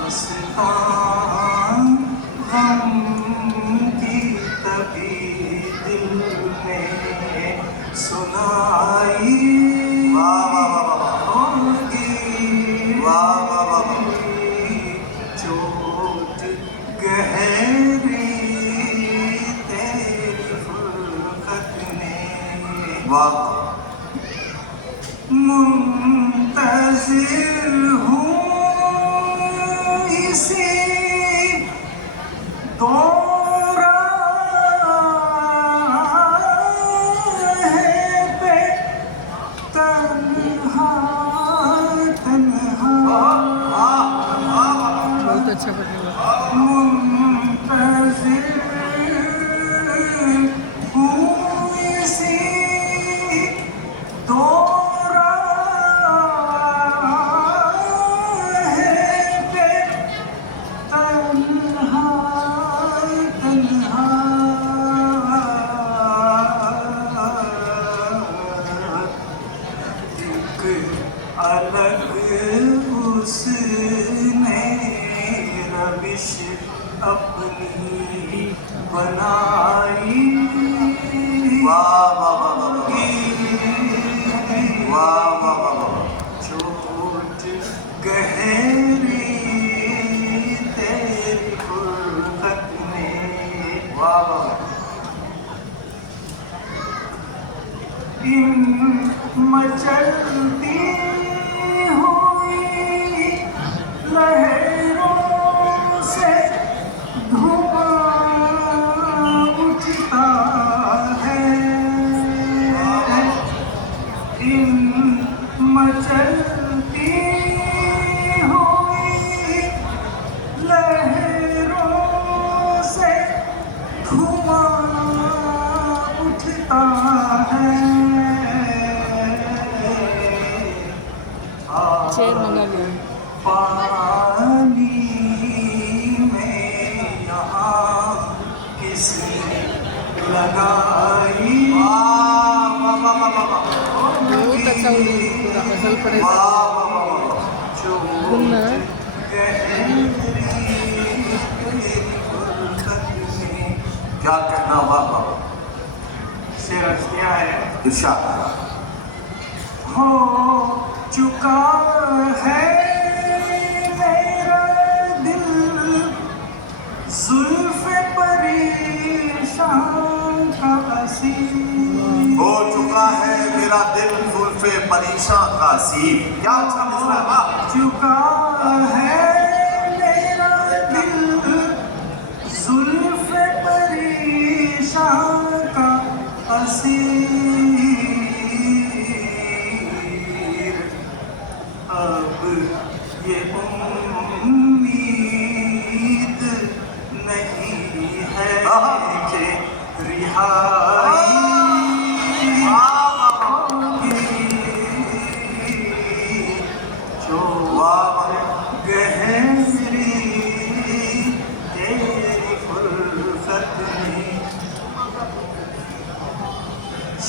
داستان غم کی تبھی دل میں سنائی ہوگی چوٹ گہری تیری فرقت نے منتظر ہوں اسی دوراہے پہ تنہا بہت اچھا بنا منتظر ہوں اسی دوراہے پہ تنہا ایک الگ اس نے روش اپنی بنائی چوٹ گہری تیری فرقت نے ان مچلتی ہوئی لہروں سے دھواں اٹھتا ہے ان مچلتی ہوئی لہروں سے دھواں اٹھتا ہے چیئر منگا لیا پانی میں یہاں کس نے لگائی بہت اچھا پورا غزل پڑے گننا کیا کہنا بابا شعر عرض کیا ہے ارشاد ہو چکا ہے میرا دل زلف پریشان کا اسیر ہو چکا ہے میرا دل زلف پریشان کا اسیر کیا اچھا مصرع ہے چکا ہے میرا دل زلف پریشان کا اسیر اب یہ امید نہیں ہے کہ رہائی چوٹ گہری تیری فرقت میں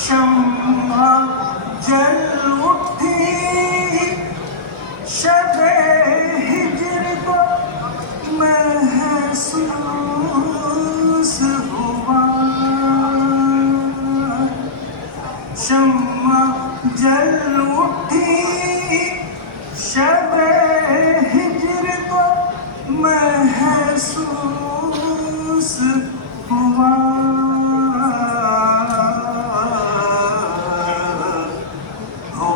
شمع جل اٹھی شب ہجر کو محسوس ہوا شمع جل اٹھی شب ہجر کو محسوس ہوا ہو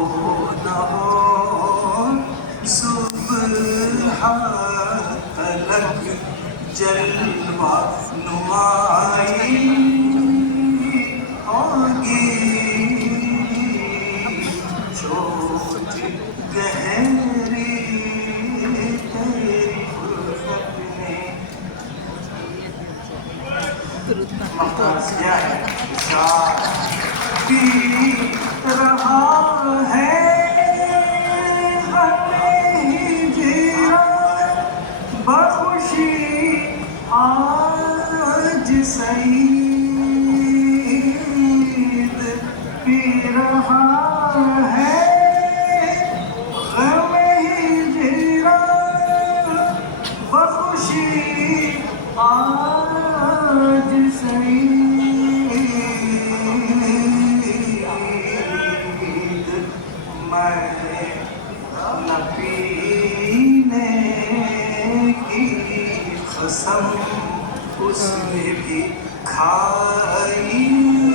نہ ہو صبح تلک جلوہ نمائی ہوگی چوٹ گہری تیری فرقت نے مختار کیا ہے اشار پی رہا ہے ہمیں جیران بخوشی آج سعید پی رہا ہے غم ہجران آج سعید میں نہ پینے کی قسم اس نے بھی کھائی